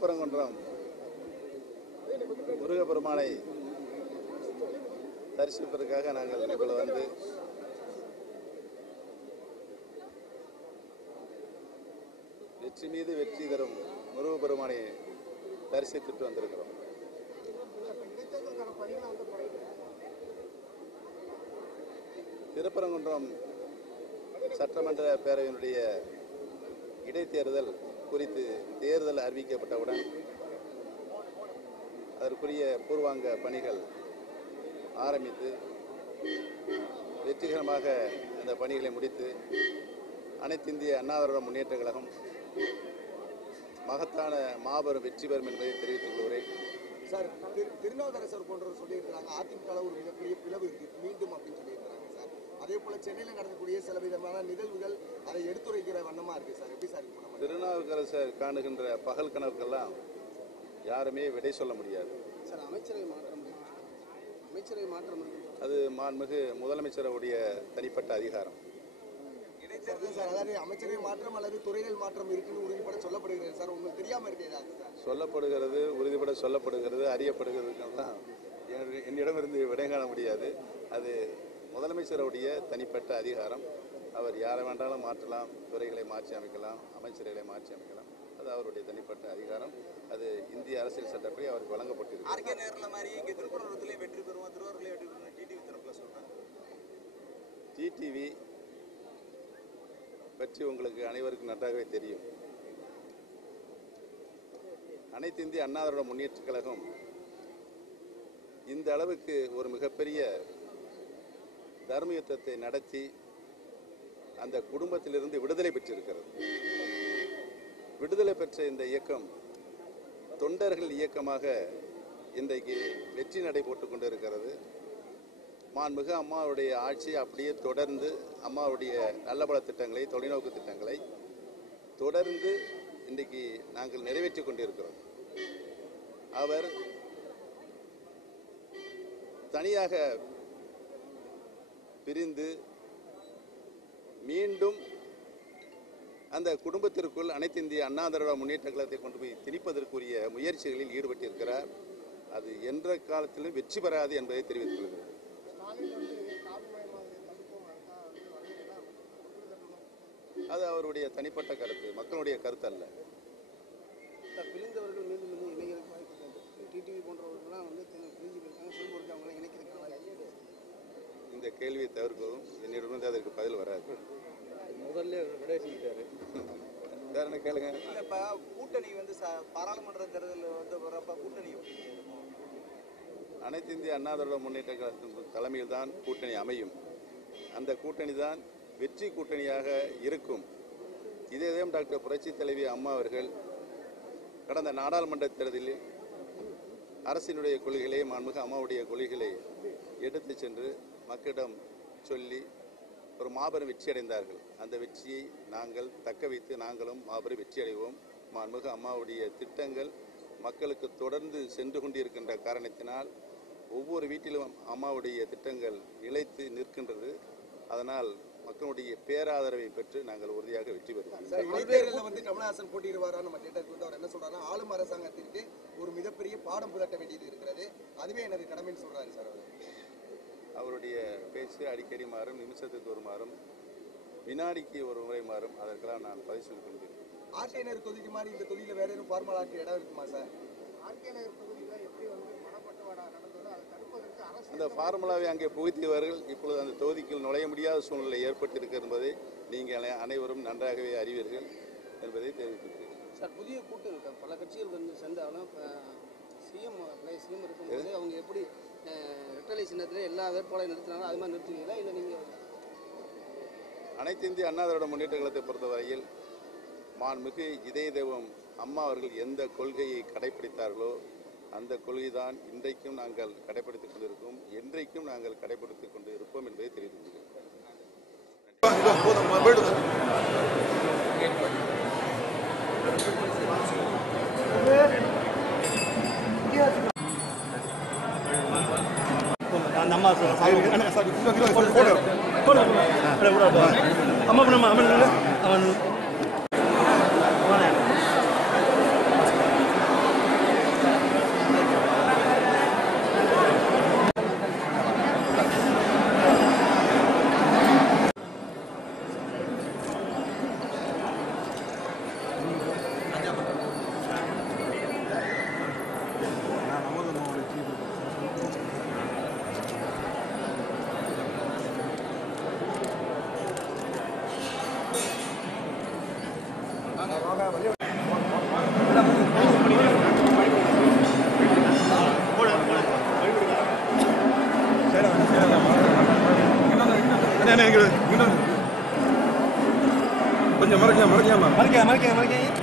திருப்பரங்குன்றம் முருகப்பெருமானை தரிசிப்பதற்காக நாங்கள் இப்பொழுது வந்து வெற்றி மீது வெற்றி தரும் முருகப்பெருமானை தரிசித்துட்டு வந்திருக்கிறோம். திருப்பரங்குன்றம் சட்டமன்ற பேரவையினுடைய இடைத்தேர்தல் குறித்து தேர்தல் அறிவிக்கப்பட்டவுடன் அதற்குரிய பூர்வாங்க பணிகள் ஆரம்பித்து வெற்றிகரமாக அந்த பணிகளை முடித்து அனைத்து இந்திய அண்ணா திராவிட முன்னேற்ற கழகம் மகத்தான மாபெரும் வெற்றி பெறும் என்பதை தெரிவித்துக் கொள்கிறேன். சார், திருநாவுக்கரசர் போன்றவர் சொல்லியிருக்கிறாங்க அதிமுக ஒரு மிகப்பெரிய பிளவு இருக்கு மீண்டும் அப்படின்னு சொல்லியிருக்கிறாங்க சார். அதே போல சென்னையில் நடக்கக்கூடிய சில விதமான நிகழ்வுகள் அதை எடுத்துரைக்கிற வண்ணமா இருக்கு சார். எப்படி சார் திருநாவுக்கரசர் காணுகின்ற பகல் கனவுக்கெல்லாம் யாருமே விடை சொல்ல முடியாது சார். அமைச்சரை மாற்றம் அது மாண்புமிகு முதலமைச்சருடைய தனிப்பட்ட அதிகாரம். அதாவது அமைச்சரை மாற்றம் அல்லது துறைகள் மாற்றம் இருக்குன்னு உறுதிப்பட சொல்லப்படுகிறது சார். உங்களுக்கு தெரியாம இருக்கிறது சார்? சொல்லப்படுகிறது, உறுதிப்பட சொல்லப்படுகிறது, அறியப்படுகிறதுக்கெல்லாம் என்னிடமிருந்து விடை காண முடியாது. அது முதலமைச்சருடைய தனிப்பட்ட அதிகாரம். அவர் யாரை வேண்டாலும் மாற்றலாம், துறைகளை மாற்றி அமைக்கலாம், அமைச்சர்களை மாற்றி அமைக்கலாம். அது அவருடைய தனிப்பட்ட அதிகாரம். அது இந்திய அரசியல் சட்டப்படி அவருக்கு வழங்கப்பட்டிருக்கு. டிடிவி பற்றி உங்களுக்கு அனைவருக்கும் நன்றாகவே தெரியும். அனைத்து இந்திய அண்ணா திராவிட முன்னேற்ற கழகம் இந்த அளவுக்கு ஒரு மிகப்பெரிய தர்ம யுத்தத்தை நடத்தி அந்த குடும்பத்திலிருந்து விடுதலை பெற்றிருக்கிறது. விடுதலை பெற்ற இந்த இயக்கம் தொண்டர்கள் இயக்கமாக இன்றைக்கு வெற்றி நடை போட்டுக் கொண்டிருக்கிறது. மாண்புமிகு அம்மாவுடைய ஆட்சி அப்படியே தொடர்ந்து அம்மாவுடைய நல்லபல திட்டங்களை, தொலைநோக்கு திட்டங்களை தொடர்ந்து இன்றைக்கு நாங்கள் நிறைவேற்றிக் கொண்டிருக்கிறோம். அவர் தனியாக பிரிந்து மீண்டும் அந்த குடும்பத்திற்குள் அனைத்து இந்திய அண்ணா திராவிட முன்னேற்ற கழகத்தை கொண்டு போய் திணிப்பதற்குரிய முயற்சிகளில் ஈடுபட்டிருக்கிறார். அது என்ற காலத்திலும் வெற்றி பெறாது என்பதை தெரிவித்துக் கொள்கிறது. அது அவருடைய தனிப்பட்ட கருத்து, மக்களுடைய கருத்து அல்ல. பிரிந்தவர்கள் மீண்டும் மீண்டும் இணைகிறதுக்கு வாய்ப்பு உண்டு. டிடிவி போன்றவர்கள்லாம் வந்து பிரிஞ்சு போயிருக்காங்க, சொல்லும்போது அவங்களை இணைக்கிறதுக்கு இந்த கேள்வியை தவிர்க்கவும் என்னிடமிருந்து அதற்கு பதில் வராது. முதல்ல விடை செஞ்சிட்டாரு. வேற என்ன கேளுங்க. இப்போ கூட்டணி வந்து பாராளுமன்ற தேர்தலில் வந்து வரப்ப கூட்டணி அனைத்து இந்திய அண்ணா திராவிட முன்னேற்ற கழகத்தின் தலைமையில் தான் கூட்டணி அமையும். அந்த கூட்டணி தான் வெற்றி கூட்டணியாக இருக்கும். இதேதான் டாக்டர் புரட்சி தலைவி அம்மா அவர்கள் கடந்த நாடாளுமன்ற தேர்தலில் அரசினுடைய கொள்கைகளை, மாண்புமிகு அம்மாவுடைய கொள்கைகளை எடுத்து சென்று மக்களிடம் சொல்லி ஒரு மாபெரும் வெற்றி அடைந்தார்கள். அந்த வெற்றியை நாங்கள் தக்க வைத்து நாங்களும் மாபெரும் வெற்றி அடைவோம். மாண்புமிகு அம்மாவுடைய திட்டங்கள் மக்களுக்கு தொடர்ந்து சென்று கொண்டிருக்கின்ற காரணத்தினால் ஒவ்வொரு வீட்டிலும் அம்மாவுடைய திட்டங்கள் நிலைத்து நிற்கின்றது. அதனால் மக்களுடைய பேராதரவை பெற்று நாங்கள் உறுதியாக வெற்றி பெறுவோம். வந்து கமலஹாசன் போட்டியிடுவாரா நம்ம கேட்டதுக்கு அவர் என்ன சொல்றாருன்னா, ஆளும் அரசாங்கத்திற்கு ஒரு மிகப்பெரிய பாடம் புகட்ட வேண்டியது இருக்கிறது, அதுவே எனது கடமைன்னு சொல்றாரு சார். அவருடைய பேச்சு அடிக்கடி மாறும், நிமிஷத்துக்கு ஒரு மாறும், வினாடிக்கு ஒரு முறை மாறும். அதற்கெல்லாம் நான் பதில் சொல்லிக் கொண்டிருக்கிறேன். ஆர்கே நகர் தொகுதி மாதிரி இந்த தொகுதியில் வேற எதுவும் ஃபார்மலாக்கு இடம் இருக்குமா சார்? ஆர்கே நகர் தொகுதியில் எப்படி வந்து மனப்பட்டுவாடா நடந்ததோ அதை தடுப்பதற்கு அரசு அந்த ஃபார்முலாவை அங்கே புகுத்தியவர்கள் இப்பொழுது அந்த தொகுதிக்குள் நுழைய முடியாத சூழ்நிலை ஏற்பட்டிருக்கிறது என்பதை நீங்கள் அனைவரும் நன்றாகவே அறிவீர்கள் என்பதை தெரிவித்திருக்கிறேன். சார், புதிய கூட்டம் பல கட்சிகள் வந்து சென்றாலும் சிஎம் இருக்கும்போது அவங்க எப்படி ரெட்டலை சின்னத்தில் எல்லா வேட்பாளரையும் நிறுத்தினாலும் அது மாதிரி நிறுத்துவீங்களா இல்லை நீங்கள்? அனைத்து இந்திய அண்ணா திராவிட முன்னேற்ற கழகத்தை பொறுத்தவரையில் மாண்புமிகு இதய தெய்வம் அம்மா அவர்கள் எந்த கொள்கையை கடைபிடித்தார்களோ அந்த கொள்கை தான் இன்றைக்கும் நாங்கள் கடைபிடித்துக் கொண்டிருக்கோம், என்றைக்கும் நாங்கள் கடைபிடித்துக் கொண்டு இருப்போம் என்பதை தெரிவித்துள்ளேன். அம்மா கொஞ்சம் மறைக்காம